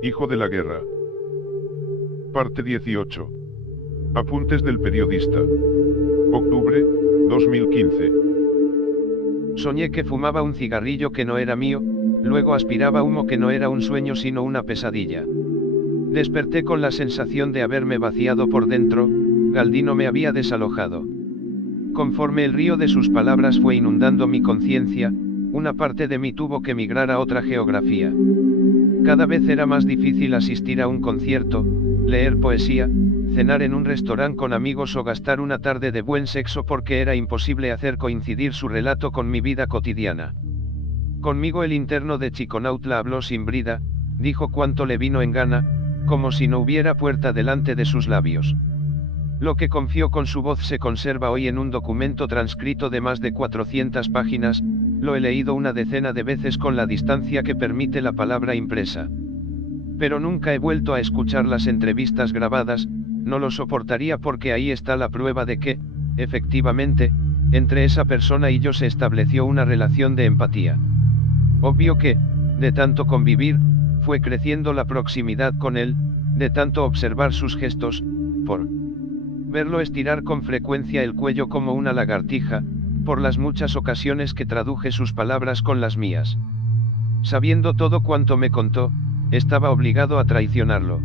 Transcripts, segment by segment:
Hijo de la guerra. Parte 18. Apuntes del periodista. Octubre, 2015. Soñé que fumaba un cigarrillo que no era mío, luego aspiraba humo que no era un sueño sino una pesadilla. Desperté con la sensación de haberme vaciado por dentro, Galdino me había desalojado. Conforme el río de sus palabras fue inundando mi conciencia, una parte de mí tuvo que migrar a otra geografía. Cada vez era más difícil asistir a un concierto, leer poesía, cenar en un restaurante con amigos o gastar una tarde de buen sexo porque era imposible hacer coincidir su relato con mi vida cotidiana. Conmigo el interno de Chiconautla habló sin brida, dijo cuánto le vino en gana, como si no hubiera puerta delante de sus labios. Lo que confió con su voz se conserva hoy en un documento transcrito de más de 400 páginas, lo he leído una decena de veces con la distancia que permite la palabra impresa. Pero nunca he vuelto a escuchar las entrevistas grabadas, no lo soportaría porque ahí está la prueba de que, efectivamente, entre esa persona y yo se estableció una relación de empatía. Obvio que, de tanto convivir, fue creciendo la proximidad con él, de tanto observar sus gestos, por verlo estirar con frecuencia el cuello como una lagartija, por las muchas ocasiones que traduje sus palabras con las mías. Sabiendo todo cuanto me contó, estaba obligado a traicionarlo.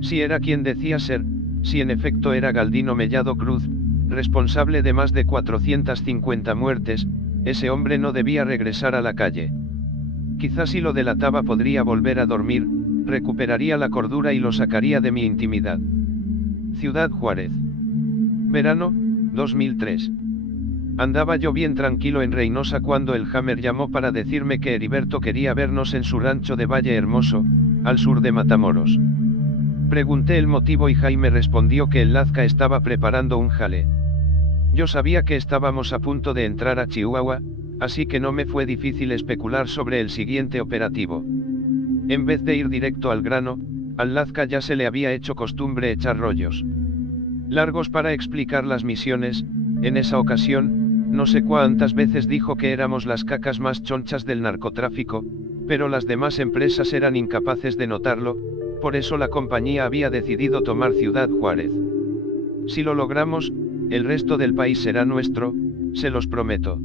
Si era quien decía ser, si en efecto era Galdino Mellado Cruz, responsable de más de 450 muertes, ese hombre no debía regresar a la calle. Quizás si lo delataba podría volver a dormir, recuperaría la cordura y lo sacaría de mi intimidad. Ciudad Juárez. Verano, 2003. Andaba yo bien tranquilo en Reynosa cuando el Hammer llamó para decirme que Heriberto quería vernos en su rancho de Valle Hermoso, al sur de Matamoros. Pregunté el motivo y Jaime respondió que el Lazca estaba preparando un jale. Yo sabía que estábamos a punto de entrar a Chihuahua, así que no me fue difícil especular sobre el siguiente operativo. En vez de ir directo al grano, al Lazca ya se le había hecho costumbre echar rollos largos para explicar las misiones. En esa ocasión, no sé cuántas veces dijo que éramos las cacas más chonchas del narcotráfico, pero las demás empresas eran incapaces de notarlo, por eso la compañía había decidido tomar Ciudad Juárez. Si lo logramos, el resto del país será nuestro, se los prometo.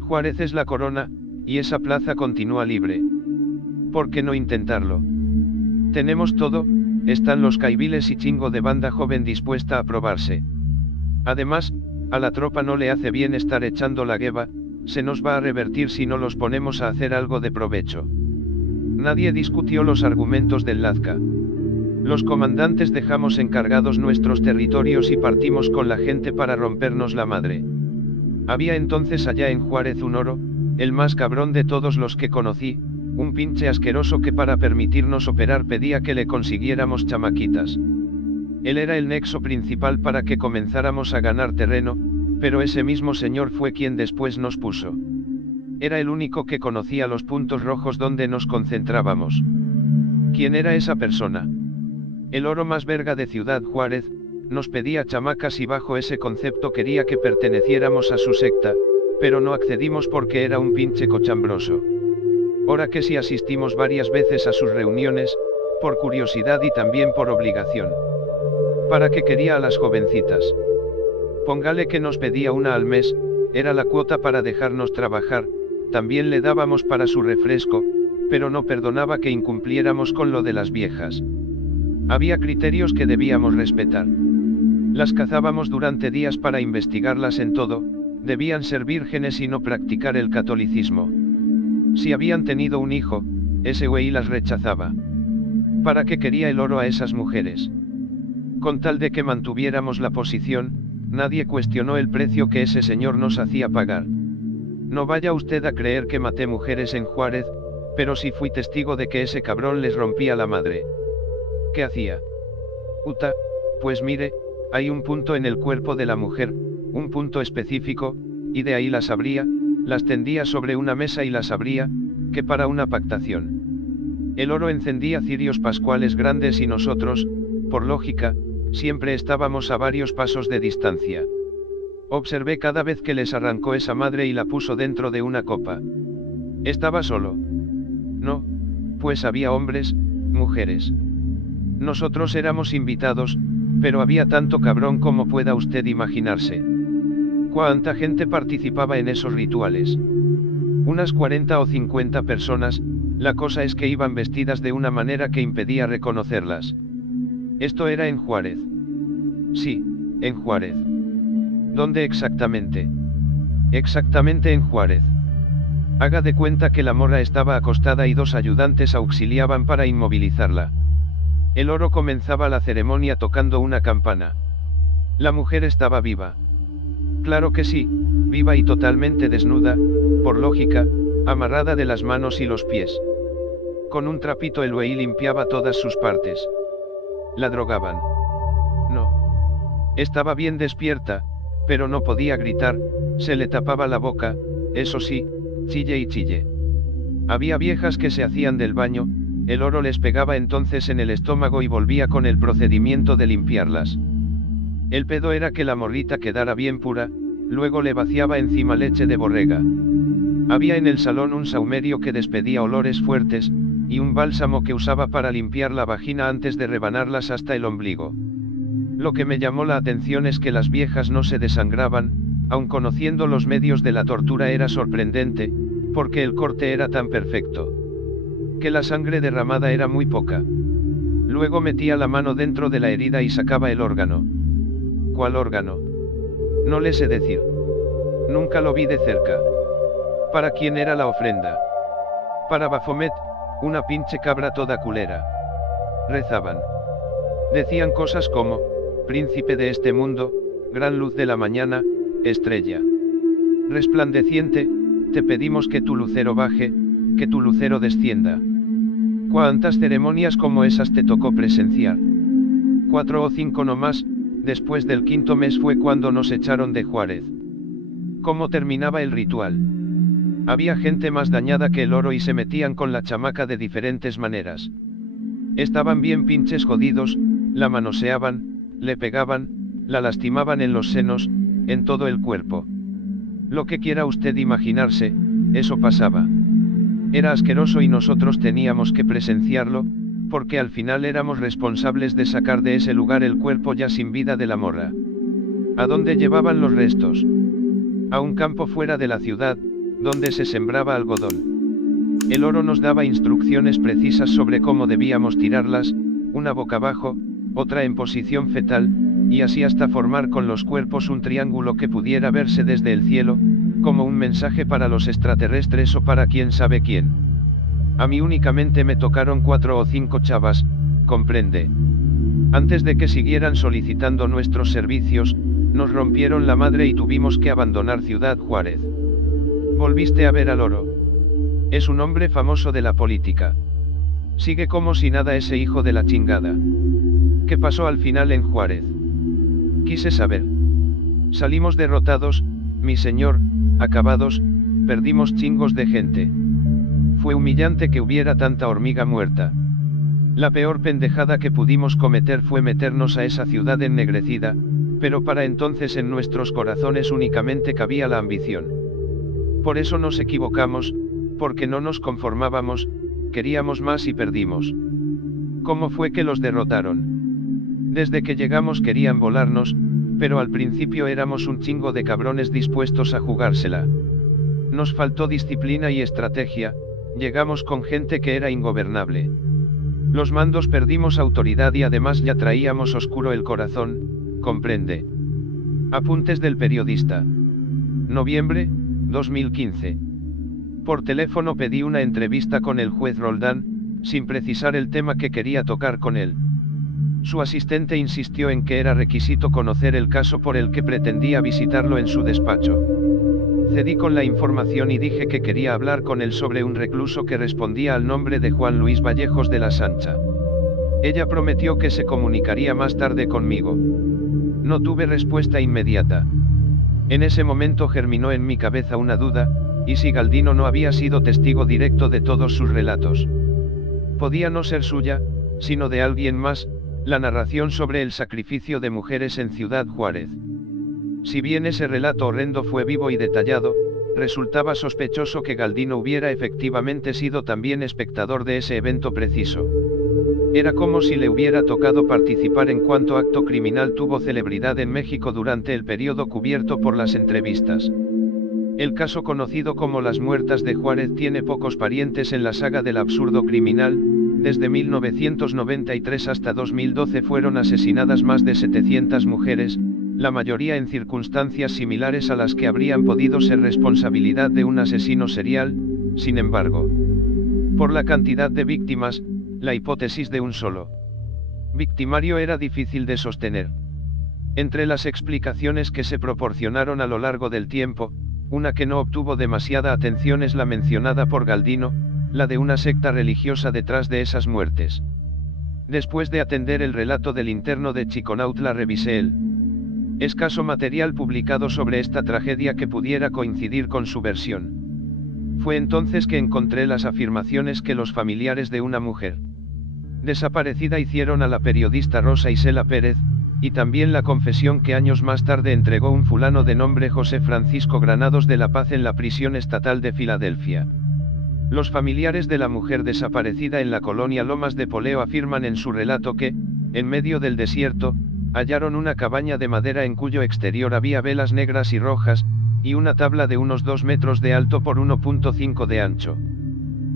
Juárez es la corona, y esa plaza continúa libre. ¿Por qué no intentarlo? Tenemos todo, están los caiviles y chingo de banda joven dispuesta a probarse. Además, a la tropa no le hace bien estar echando la gueva, se nos va a revertir si no los ponemos a hacer algo de provecho. Nadie discutió los argumentos del Lazca. Los comandantes dejamos encargados nuestros territorios y partimos con la gente para rompernos la madre. Había entonces allá en Juárez un oro, el más cabrón de todos los que conocí, un pinche asqueroso que para permitirnos operar pedía que le consiguiéramos chamaquitas. Él era el nexo principal para que comenzáramos a ganar terreno, pero ese mismo señor fue quien después nos puso. Era el único que conocía los puntos rojos donde nos concentrábamos. ¿Quién era esa persona? El oro más verga de Ciudad Juárez, nos pedía chamacas y bajo ese concepto quería que perteneciéramos a su secta, pero no accedimos porque era un pinche cochambroso. Ahora que sí asistimos varias veces a sus reuniones, por curiosidad y también por obligación. ¿Para qué quería a las jovencitas? Póngale que nos pedía una al mes, era la cuota para dejarnos trabajar, también le dábamos para su refresco, pero no perdonaba que incumpliéramos con lo de las viejas. Había criterios que debíamos respetar. Las cazábamos durante días para investigarlas en todo, debían ser vírgenes y no practicar el catolicismo. Si habían tenido un hijo, ese güey las rechazaba. ¿Para qué quería el oro a esas mujeres? Con tal de que mantuviéramos la posición, nadie cuestionó el precio que ese señor nos hacía pagar. No vaya usted a creer que maté mujeres en Juárez, pero sí fui testigo de que ese cabrón les rompía la madre. ¿Qué hacía? Uta, pues mire, hay un punto en el cuerpo de la mujer, un punto específico, y de ahí las abría, las tendía sobre una mesa y las abría, que para una pactación. El oro encendía cirios pascuales grandes y nosotros, por lógica, siempre estábamos a varios pasos de distancia. Observé cada vez que les arrancó esa madre y la puso dentro de una copa. ¿Estaba solo? No, pues había hombres, mujeres. Nosotros éramos invitados, pero había tanto cabrón como pueda usted imaginarse. ¿Cuánta gente participaba en esos rituales? Unas 40 o 50 personas, la cosa es que iban vestidas de una manera que impedía reconocerlas. Esto era en Juárez. Sí, en Juárez. ¿Dónde exactamente? Exactamente en Juárez. Haga de cuenta que la morra estaba acostada y dos ayudantes auxiliaban para inmovilizarla. El oro comenzaba la ceremonia tocando una campana. La mujer estaba viva. Claro que sí, viva y totalmente desnuda, por lógica, amarrada de las manos y los pies. Con un trapito el güey limpiaba todas sus partes. La drogaban. No. Estaba bien despierta, pero no podía gritar, se le tapaba la boca, eso sí, chille y chille. Había viejas que se hacían del baño, el oro les pegaba entonces en el estómago y volvía con el procedimiento de limpiarlas. El pedo era que la morrita quedara bien pura, luego le vaciaba encima leche de borrega. Había en el salón un saumerio que despedía olores fuertes, y un bálsamo que usaba para limpiar la vagina antes de rebanarlas hasta el ombligo. Lo que me llamó la atención es que las viejas no se desangraban, aun conociendo los medios de la tortura era sorprendente, porque el corte era tan perfecto. Que la sangre derramada era muy poca. Luego metía la mano dentro de la herida y sacaba el órgano. ¿Cuál órgano? No le sé decir. Nunca lo vi de cerca. ¿Para quién era la ofrenda? Para Baphomet, una pinche cabra toda culera. Rezaban. Decían cosas como, príncipe de este mundo, gran luz de la mañana, estrella resplandeciente, te pedimos que tu lucero baje, que tu lucero descienda. ¿Cuántas ceremonias como esas te tocó presenciar? 4 o 5 no más, después del 5.º mes fue cuando nos echaron de Juárez. ¿Cómo terminaba el ritual? Había gente más dañada que el oro y se metían con la chamaca de diferentes maneras. Estaban bien pinches jodidos, la manoseaban, le pegaban, la lastimaban en los senos, en todo el cuerpo. Lo que quiera usted imaginarse, eso pasaba. Era asqueroso y nosotros teníamos que presenciarlo, porque al final éramos responsables de sacar de ese lugar el cuerpo ya sin vida de la morra. ¿A dónde llevaban los restos? A un campo fuera de la ciudad, donde se sembraba algodón. El oro nos daba instrucciones precisas sobre cómo debíamos tirarlas, una boca abajo, otra en posición fetal, y así hasta formar con los cuerpos un triángulo que pudiera verse desde el cielo, como un mensaje para los extraterrestres o para quién sabe quién. A mí únicamente me tocaron 4 o 5 chavas, comprende. Antes de que siguieran solicitando nuestros servicios, nos rompieron la madre y tuvimos que abandonar Ciudad Juárez. ¿Volviste a ver al oro? Es un hombre famoso de la política. Sigue como si nada ese hijo de la chingada. ¿Qué pasó al final en Juárez? Quise saber. Salimos derrotados, mi señor, acabados, perdimos chingos de gente. Fue humillante que hubiera tanta hormiga muerta. La peor pendejada que pudimos cometer fue meternos a esa ciudad ennegrecida, pero para entonces en nuestros corazones únicamente cabía la ambición. Por eso nos equivocamos, porque no nos conformábamos, queríamos más y perdimos. ¿Cómo fue que los derrotaron? Desde que llegamos querían volarnos, pero al principio éramos un chingo de cabrones dispuestos a jugársela. Nos faltó disciplina y estrategia, llegamos con gente que era ingobernable. Los mandos perdimos autoridad y además ya traíamos oscuro el corazón, comprende. Apuntes del periodista. Noviembre, 2015. Por teléfono pedí una entrevista con el juez Roldán, sin precisar el tema que quería tocar con él. Su asistente insistió en que era requisito conocer el caso por el que pretendía visitarlo en su despacho. Cedí con la información y dije que quería hablar con él sobre un recluso que respondía al nombre de Juan Luis Vallejos de la Sancha. Ella prometió que se comunicaría más tarde conmigo. No tuve respuesta inmediata. En ese momento germinó en mi cabeza una duda, y si Galdino no había sido testigo directo de todos sus relatos. Podía no ser suya, sino de alguien más, la narración sobre el sacrificio de mujeres en Ciudad Juárez. Si bien ese relato horrendo fue vivo y detallado, resultaba sospechoso que Galdino hubiera efectivamente sido también espectador de ese evento preciso. Era como si le hubiera tocado participar en cuanto acto criminal tuvo celebridad en México durante el periodo cubierto por las entrevistas. El caso conocido como Las Muertas de Juárez tiene pocos parientes en la saga del absurdo criminal. Desde 1993 hasta 2012 fueron asesinadas más de 700 mujeres, la mayoría en circunstancias similares a las que habrían podido ser responsabilidad de un asesino serial. Sin embargo, por la cantidad de víctimas, la hipótesis de un solo victimario era difícil de sostener. Entre las explicaciones que se proporcionaron a lo largo del tiempo, una que no obtuvo demasiada atención es la mencionada por Galdino, la de una secta religiosa detrás de esas muertes. Después de atender el relato del interno de Chiconautla, revisé el escaso material publicado sobre esta tragedia que pudiera coincidir con su versión. Fue entonces que encontré las afirmaciones que los familiares de una mujer desaparecida hicieron a la periodista Rosa Isela Pérez, y también la confesión que años más tarde entregó un fulano de nombre José Francisco Granados de la Paz en la prisión estatal de Filadelfia. Los familiares de la mujer desaparecida en la colonia Lomas de Poleo afirman en su relato que, en medio del desierto, hallaron una cabaña de madera en cuyo exterior había velas negras y rojas, y una tabla de unos 2 metros de alto por 1,5 de ancho.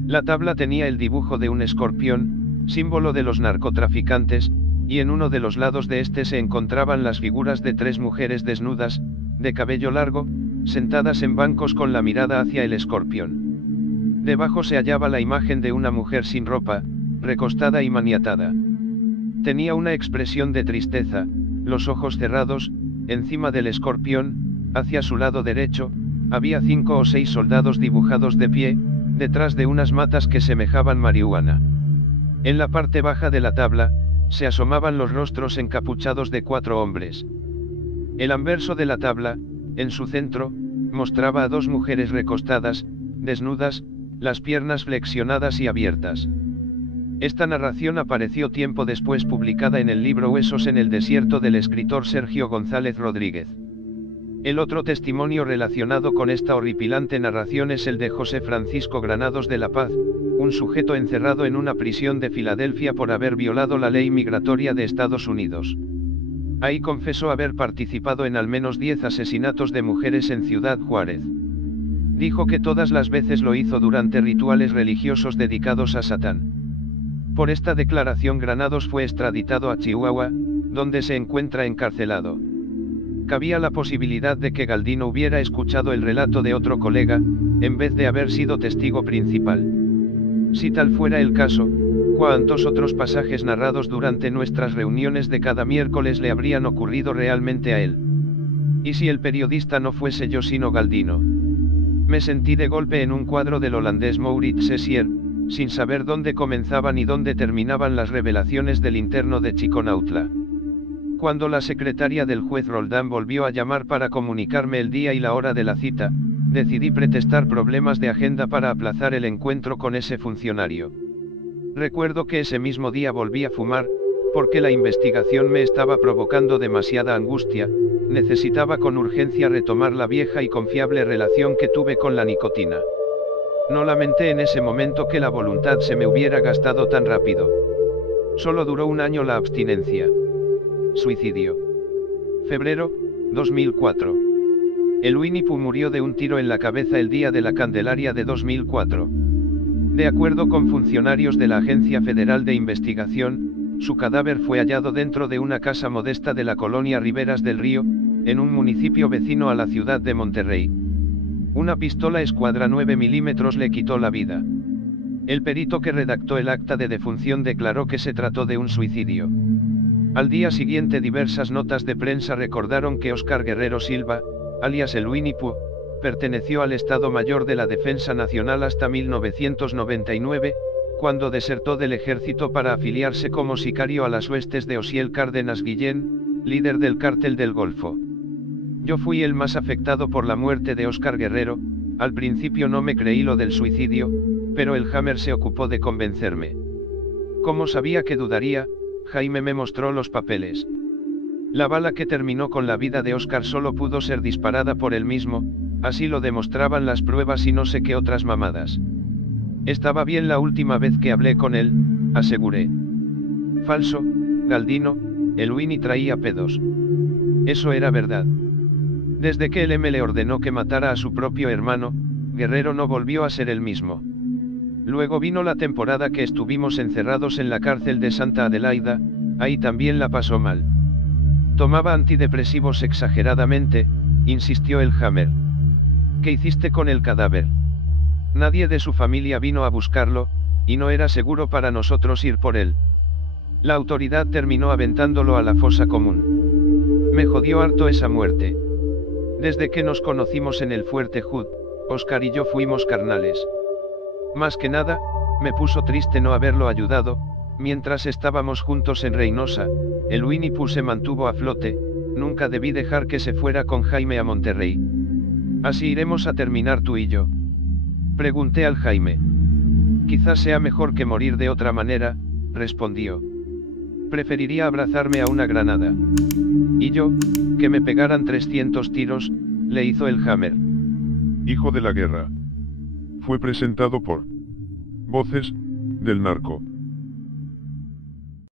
La tabla tenía el dibujo de un escorpión, símbolo de los narcotraficantes, y en uno de los lados de este se encontraban las figuras de 3 mujeres desnudas, de cabello largo, sentadas en bancos con la mirada hacia el escorpión. Debajo se hallaba la imagen de una mujer sin ropa, recostada y maniatada. Tenía una expresión de tristeza, los ojos cerrados. Encima del escorpión, hacia su lado derecho, había 5 o 6 soldados dibujados de pie, detrás de unas matas que semejaban marihuana. En la parte baja de la tabla, se asomaban los rostros encapuchados de 4 hombres. El anverso de la tabla, en su centro, mostraba a 2 mujeres recostadas, desnudas, las piernas flexionadas y abiertas. Esta narración apareció tiempo después publicada en el libro Huesos en el desierto del escritor Sergio González Rodríguez. El otro testimonio relacionado con esta horripilante narración es el de José Francisco Granados de la Paz, un sujeto encerrado en una prisión de Filadelfia por haber violado la ley migratoria de Estados Unidos. Ahí confesó haber participado en al menos 10 asesinatos de mujeres en Ciudad Juárez. Dijo que todas las veces lo hizo durante rituales religiosos dedicados a Satán. Por esta declaración Granados fue extraditado a Chihuahua, donde se encuentra encarcelado. Cabía la posibilidad de que Galdino hubiera escuchado el relato de otro colega, en vez de haber sido testigo principal. Si tal fuera el caso, ¿cuántos otros pasajes narrados durante nuestras reuniones de cada miércoles le habrían ocurrido realmente a él? ¿Y si el periodista no fuese yo sino Galdino? Me sentí de golpe en un cuadro del holandés Maurits Sessier, sin saber dónde comenzaban y dónde terminaban las revelaciones del interno de Chiconautla. Cuando la secretaria del juez Roldán volvió a llamar para comunicarme el día y la hora de la cita, decidí pretextar problemas de agenda para aplazar el encuentro con ese funcionario. Recuerdo que ese mismo día volví a fumar, porque la investigación me estaba provocando demasiada angustia. Necesitaba con urgencia retomar la vieja y confiable relación que tuve con la nicotina. No lamenté en ese momento que la voluntad se me hubiera gastado tan rápido. Solo duró 1 año la abstinencia. Suicidio. Febrero, 2004. El Winnie Pooh murió de un tiro en la cabeza el día de la Candelaria de 2004. De acuerdo con funcionarios de la Agencia Federal de Investigación, su cadáver fue hallado dentro de una casa modesta de la colonia Riberas del Río, en un municipio vecino a la ciudad de Monterrey. Una pistola escuadra 9 milímetros le quitó la vida. El perito que redactó el acta de defunción declaró que se trató de un suicidio. Al día siguiente diversas notas de prensa recordaron que Óscar Guerrero Silva, alias el Winnie Pooh, perteneció al Estado Mayor de la Defensa Nacional hasta 1999, cuando desertó del ejército para afiliarse como sicario a las huestes de Osiel Cárdenas Guillén, líder del Cártel del Golfo. Yo fui el más afectado por la muerte de Óscar Guerrero. Al principio no me creí lo del suicidio, pero el Hammer se ocupó de convencerme. Como sabía que dudaría, Jaime me mostró los papeles. La bala que terminó con la vida de Óscar solo pudo ser disparada por él mismo, así lo demostraban las pruebas y no sé qué otras mamadas. Estaba bien la última vez que hablé con él, aseguré. Falso, Galdino, el Winnie traía pedos. Eso era verdad. Desde que el M le ordenó que matara a su propio hermano, Guerrero no volvió a ser el mismo. Luego vino la temporada que estuvimos encerrados en la cárcel de Santa Adelaida, ahí también la pasó mal. Tomaba antidepresivos exageradamente, insistió el Hammer. ¿Qué hiciste con el cadáver? Nadie de su familia vino a buscarlo, y no era seguro para nosotros ir por él. La autoridad terminó aventándolo a la fosa común. Me jodió harto esa muerte. Desde que nos conocimos en el Fuerte Hood, Oscar y yo fuimos carnales. Más que nada, me puso triste no haberlo ayudado. Mientras estábamos juntos en Reynosa, el Winnie Pooh se mantuvo a flote. Nunca debí dejar que se fuera con Jaime a Monterrey. Así iremos a terminar tú y yo. Pregunté al Jaime. Quizás sea mejor que morir de otra manera, respondió. Preferiría abrazarme a una granada. Y yo, que me pegaran 300 tiros, le hizo el Hammer. Hijo de la guerra. Fue presentado por Voces del Narco.